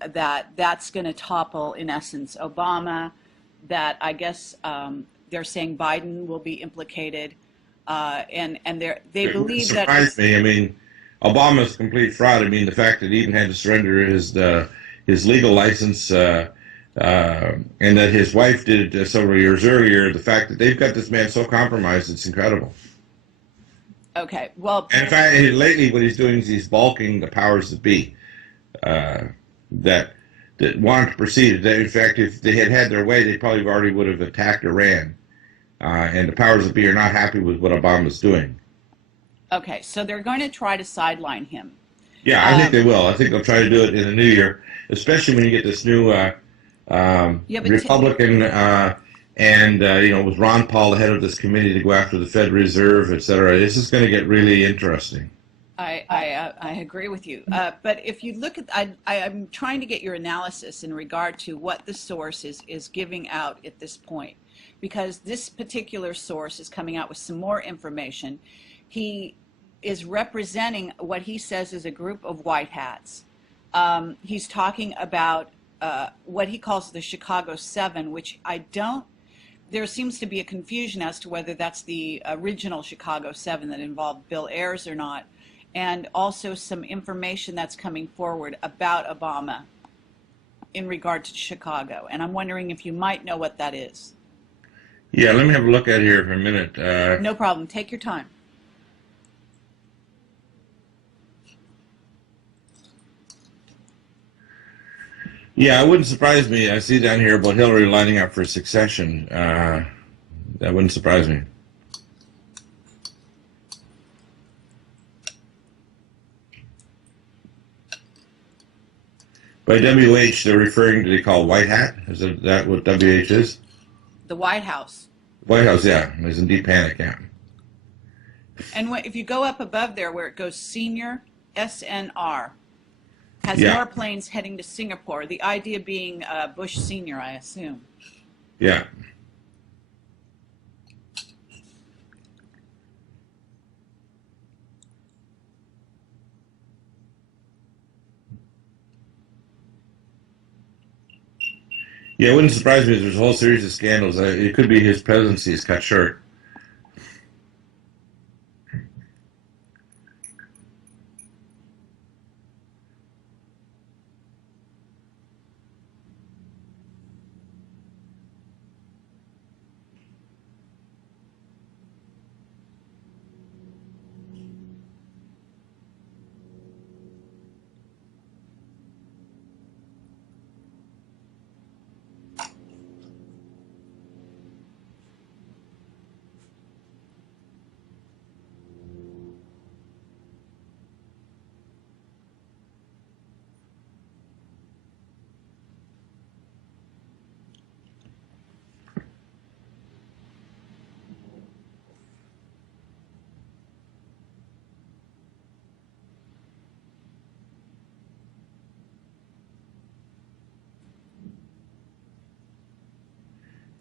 and that's going to topple, in essence, Obama. That I guess they're saying Biden will be implicated, and they It wouldn't believe that surprise it's me. I mean, Obama's a complete fraud. I mean, the fact that he even had to surrender his legal license, and that his wife did it several years earlier, the fact that they've got this man so compromised, it's incredible. okay. Well, And in fact, lately what he's doing is he's balking the powers that be, uh, that that wanted to proceed. That in fact, if they had had their way, they probably already would have attacked Iran. And the powers that be are not happy with what Obama's doing. okay. So they're going to try to sideline him. Yeah, I think Um, they will. I think they'll try to do it in the new year, especially when you get this new yeah, but Republican with Ron Paul, the head of this committee, to go after the Fed Reserve, et cetera. This is going to get really interesting. I agree with you. But if you look at, I'm trying to get your analysis in regard to what the source is giving out at this point, because this particular source is coming out with some more information. He is representing what he says is a group of white hats. He's talking about what he calls the Chicago Seven, which I don't. There seems to be a confusion as to whether that's the original Chicago Seven that involved Bill Ayers or not, and also some information that's coming forward about Obama in regard to Chicago. And I'm wondering if you might know what that is. Yeah, let me have a look at it here for a minute. No problem. Take your time. Yeah, it wouldn't surprise me. I see down here about Hillary lining up for succession. That wouldn't surprise me. By WH, they're referring to, they call white hat. Is that what WH is? The White House. White House, yeah. Is in deep panic, yeah. And if you go up above there where it goes senior, SNR, has Yeah, more planes heading to Singapore. The idea being Bush Senior, I assume. yeah. Yeah, it wouldn't surprise me if there's a whole series of scandals. It could be his presidency is cut short.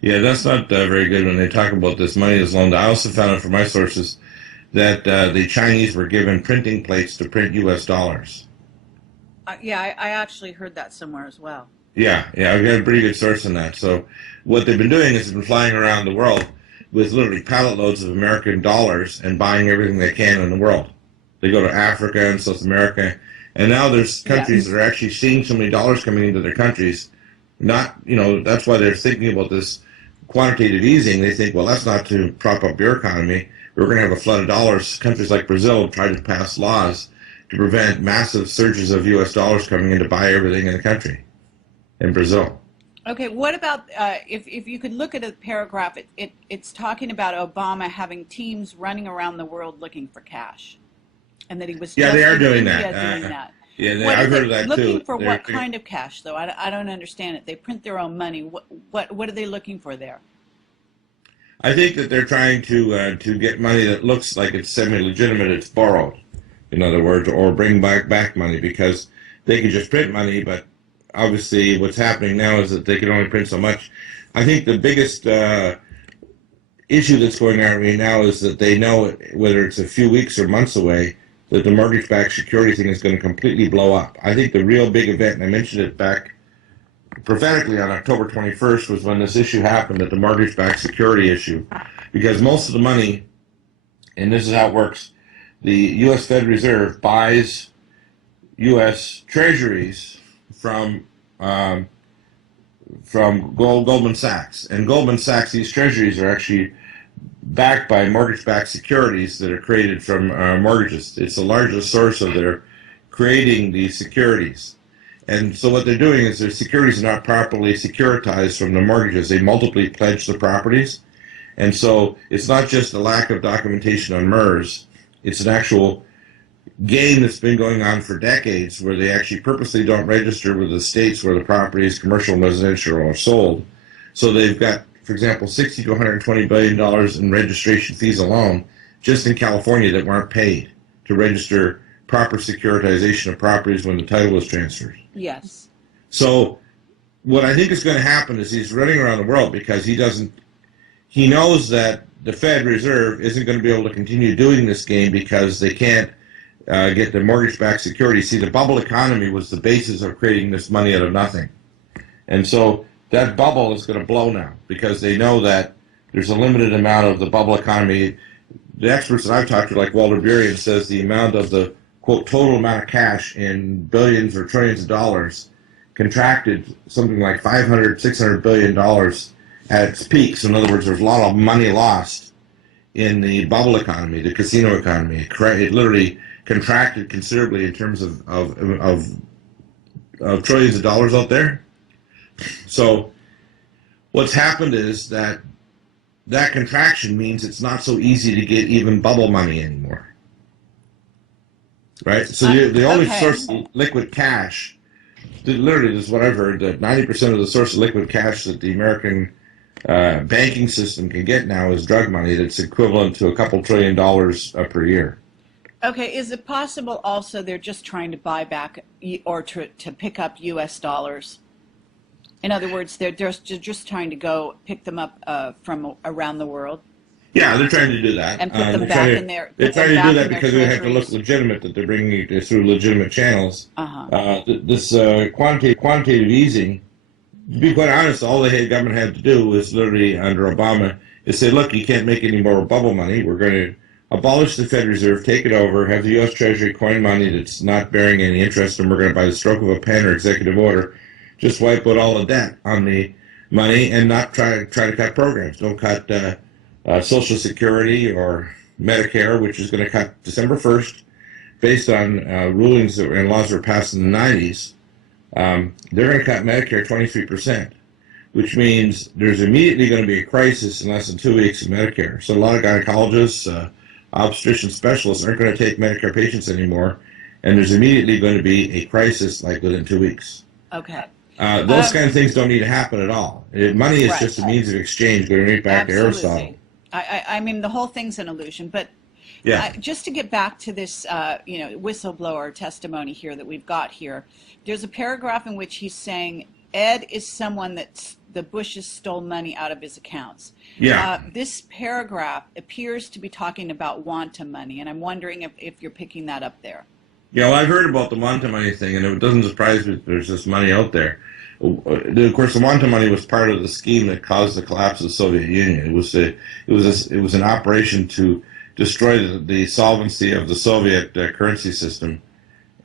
Yeah, that's not very good when they talk about this money that's loaned. I also found out from my sources that the Chinese were given printing plates to print U.S. dollars. Yeah, I actually heard that somewhere as well. Yeah, yeah, I've got a pretty good source on that. So what they've been doing is they've been flying around the world with literally pallet loads of American dollars and buying everything they can in the world. They go to Africa and South America, and now there's Yeah. countries that are actually seeing so many dollars coming into their countries. Not, that's why they're thinking about this quantitative easing. They think, well, that's not to prop up your economy. We're going to have a flood of dollars. Countries like Brazil try to pass laws to prevent massive surges of U.S. dollars coming in to buy everything in the country in Brazil. Okay, what about if you could look at a paragraph, it's talking about Obama having teams running around the world looking for cash, and that he was Yeah, they just are in doing India that. doing that. Yeah, What are I've heard they of that looking too. for? What kind of cash, though? I don't understand it. They print their own money. What are they looking for there? I think that they're trying to get money that looks like it's semi-legitimate. It's borrowed, in other words, or bring back money because they can just print money. But obviously, what's happening now is that they can only print so much. I think the biggest issue that's going on right now is that they know whether it's a few weeks or months away that the mortgage-backed security thing is going to completely blow up. I think the real big event, and I mentioned it back prophetically on October 21st, was when this issue happened, at the mortgage-backed security issue, because most of the money, and this is how it works, the U.S. Fed Reserve buys U.S. Treasuries from Goldman Sachs. And Goldman Sachs, these treasuries are actually backed by mortgage-backed securities that are created from mortgages. It's the largest source of their creating these securities. And so what they're doing is their securities are not properly securitized from the mortgages. They multiply pledge the properties. And so it's not just a lack of documentation on MERS. It's an actual game that's been going on for decades, where they actually purposely don't register with the states where the properties, commercial and residential, are sold. So they've got, for example, $60 to $120 billion in registration fees alone just in California that weren't paid to register proper securitization of properties when the title was transferred. Yes. So what I think is going to happen is he's running around the world because he knows that the Fed Reserve isn't going to be able to continue doing this game because they can't get the mortgage-backed security. See, the bubble economy was the basis of creating this money out of nothing. And so that bubble is going to blow now because they know that there's a limited amount of the bubble economy. The experts that I've talked to, like Walter Burian, says the amount of the, quote, total amount of cash in billions or trillions of dollars contracted something like $500, $600 billion at its peak. So in other words, there's a lot of money lost in the bubble economy, the casino economy. It literally contracted considerably in terms of trillions of dollars out there. So what's happened is that contraction means it's not so easy to get even bubble money anymore. Right? So the only source of liquid cash, literally this is what I've heard, that 90% of the source of liquid cash that the American banking system can get now is drug money that's equivalent to a couple $1 trillion per year. Okay, is it possible also they're just trying to buy back or to pick up U.S. dollars? In other words, they're just trying to go pick them up from around the world? Yeah, they're trying to do that. And put them back in their They're trying to do that because they have to look legitimate, that they're bringing it through legitimate channels. This quantitative easing, to be quite honest, all the government had to do was literally under Obama is say, look, you can't make any more bubble money. We're going to abolish the Fed Reserve, take it over, have the U.S. Treasury coin money that's not bearing any interest, and we're going to, by the stroke of a pen or executive order, just wipe out all the debt on the money and not try to cut programs. Don't cut Social Security or Medicare, which is going to cut December 1st, based on rulings and laws that were passed in the 90s. They're going to cut Medicare 23%, which means there's immediately going to be a crisis in less than 2 weeks in Medicare. So a lot of gynecologists, obstetrician specialists aren't going to take Medicare patients anymore, and there's immediately going to be a crisis like within 2 weeks. Okay. Those kind of things don't need to happen at all. Money is just a means of exchange, going right back to Aristotle. I mean, the whole thing's an illusion, but yeah. Just to get back to this, whistleblower testimony here that we've got here, there's a paragraph in which he's saying Ed is someone that the Bushes stole money out of his accounts. Yeah. This paragraph appears to be talking about Wanta money, and I'm wondering if you're picking that up there. Yeah, well, I've heard about the Wanta money thing, and it doesn't surprise me that there's this money out there. Of course, the Wanta money was part of the scheme that caused the collapse of the Soviet Union. It was an operation to destroy the solvency of the Soviet currency system,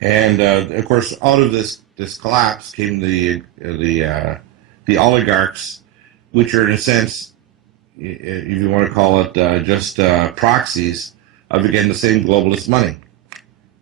and of course, out of this collapse came the oligarchs, which are in a sense, if you want to call it, just proxies of, again, the same globalist money.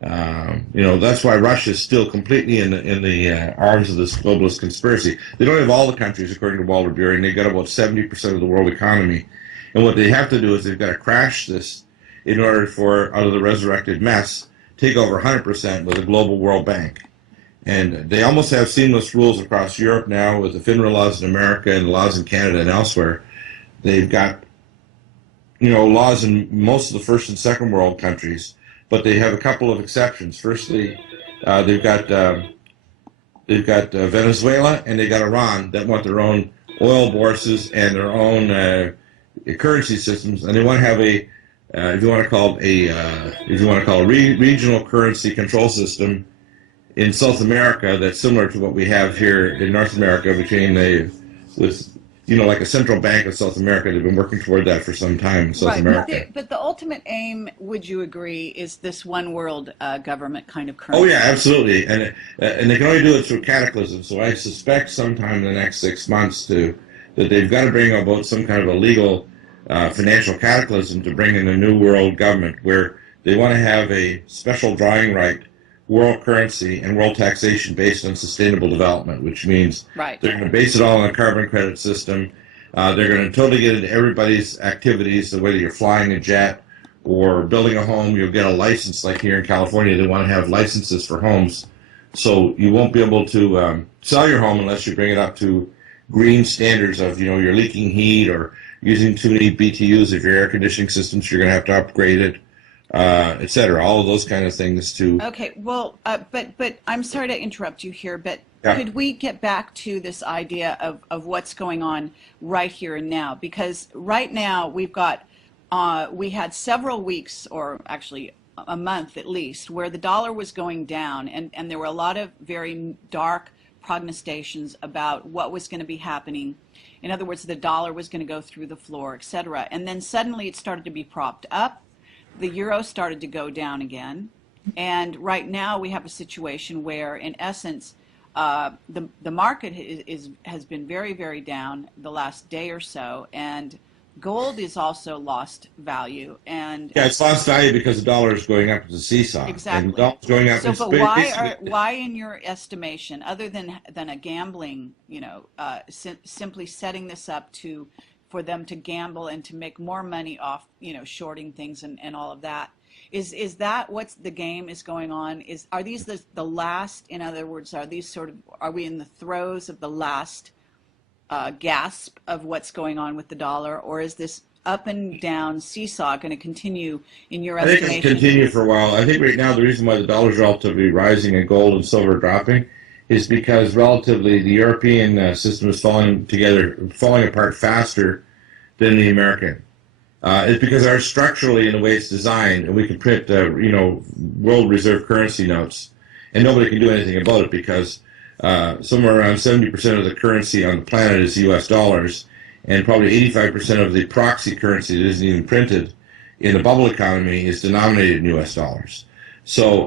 That's why Russia is still completely in the arms of this globalist conspiracy. They don't have all the countries, according to Walter Burian. They've got about 70% of the world economy. And what they have to do is they've got to crash this in order for, out of the resurrected mess, take over 100% with a global World Bank. And they almost have seamless rules across Europe now with the FINRA laws in America and laws in Canada and elsewhere. They've got, laws in most of the first and second world countries, but they have a couple of exceptions. Firstly, they've got Venezuela and they got Iran that want their own oil bourses and their own currency systems, and they want to have if you want to call it if you want to call a regional currency control system in South America that's similar to what we have here in North America between with like a central bank of South America. They've been working toward that for some time in South Right, but America. the ultimate aim, would you agree, is this one world government kind of Oh yeah, currency? absolutely, and they can only do it through cataclysm. So I suspect sometime in the next 6 months that they've got to bring about some kind of a legal financial cataclysm to bring in a new world government where they want to have a special drawing right world currency and world taxation based on sustainable development, which means Right. they're going to base it all on a carbon credit system. They're going to totally get into everybody's activities, so whether you're flying a jet or building a home, you'll get a license. Like here in California, they want to have licenses for homes. So you won't be able to sell your home unless you bring it up to green standards of, you're leaking heat or using too many BTUs of your air conditioning systems, you're going to have to upgrade it, et cetera. All of those kind of things to, Okay, well, but I'm sorry to interrupt you here, but yeah. could we get back to this idea of what's going on right here and now? Because right now we had several weeks, or actually a month at least, where the dollar was going down, and there were a lot of very dark prognostications about what was going to be happening. In other words, the dollar was going to go through the floor, et cetera. And then suddenly it started to be propped up. The euro started to go down again. And right now we have a situation where, in essence, the market has been very, very down the last day or so, and gold is also lost value. And Yeah, it's lost value because the dollar is going up as a seesaw. And the exactly. dollar's going up. So, It's but basically, why, in your estimation, other than a gambling, simply setting this up for them to gamble and to make more money off, shorting things and all of that, is that what's the game is going on? Are these the last? In other words, are we in the throes of the last gasp of what's going on with the dollar, or is this up and down seesaw going to continue in your I think it'll estimation? continue for a while. I think right now the reason why the dollar's relatively rising and gold and silver dropping is because relatively the European system is falling apart faster than the American. It's because our structurally, in the way it's designed, and we can print, world reserve currency notes, and nobody can do anything about it because somewhere around 70% of the currency on the planet is U.S. dollars, and probably 85% of the proxy currency that isn't even printed in the bubble economy is denominated in U.S. dollars. So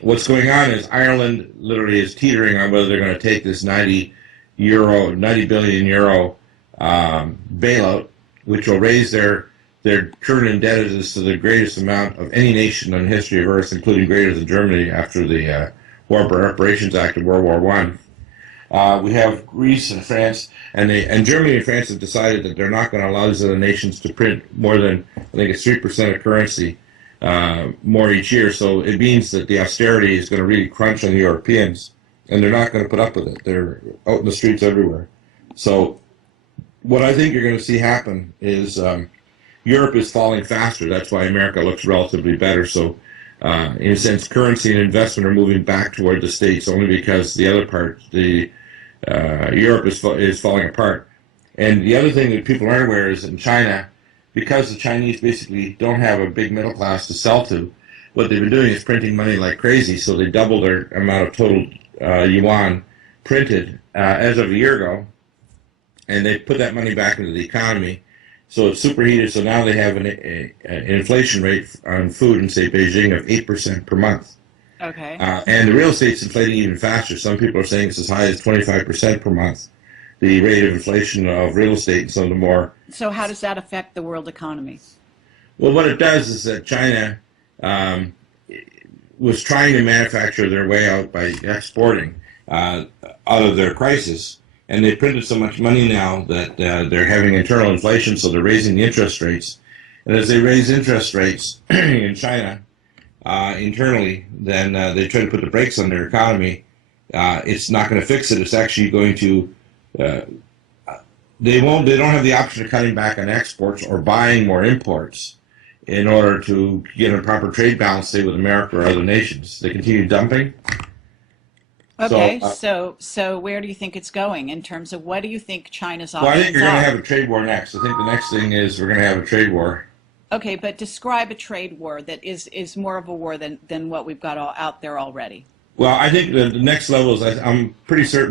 what's going on is Ireland literally is teetering on whether they're going to take this 90 billion euro bailout, which will raise their current indebtedness to the greatest amount of any nation in the history of Earth, including greater than Germany after the War Reparations Act of World War One. We have Greece and France, and Germany and France have decided that they're not going to allow these other nations to print more than, I think it's 3% of currency more each year. So it means that the austerity is going to really crunch on the Europeans, and they're not going to put up with it. They're out in the streets everywhere. So what I think you're going to see happen is Europe is falling faster. That's why America looks relatively better. So in a sense, currency and investment are moving back toward the States only because the other part, Europe is falling apart. And the other thing that people aren't aware is in China, because the Chinese basically don't have a big middle class to sell to, what they've been doing is printing money like crazy. So they doubled their amount of total yuan printed as of a year ago, and they put that money back into the economy. So it's superheated. So now they have an inflation rate on food in, say, Beijing of 8% per month. Okay. And the real estate's inflating even faster. Some people are saying it's as high as 25% per month, the rate of inflation of real estate and some of the more. So how does that affect the world economy? Well, what it does is that China was trying to manufacture their way out by exporting out of their crisis. And they printed so much money now that they're having internal inflation, so they're raising the interest rates. And as they raise interest rates in China internally, then they try to put the brakes on their economy. It's not going to fix it. It's actually going to. They don't have the option of cutting back on exports or buying more imports in order to get a proper trade balance, say, with America or other nations. They continue dumping. Okay, so where do you think it's going in terms of what do you think China's Well, I options think you're going to are? have a trade war next. I think the next thing is we're going to have a trade war. Okay, but describe a trade war that is more of a war than what we've got all out there already. Well, I think the next level is I'm pretty certain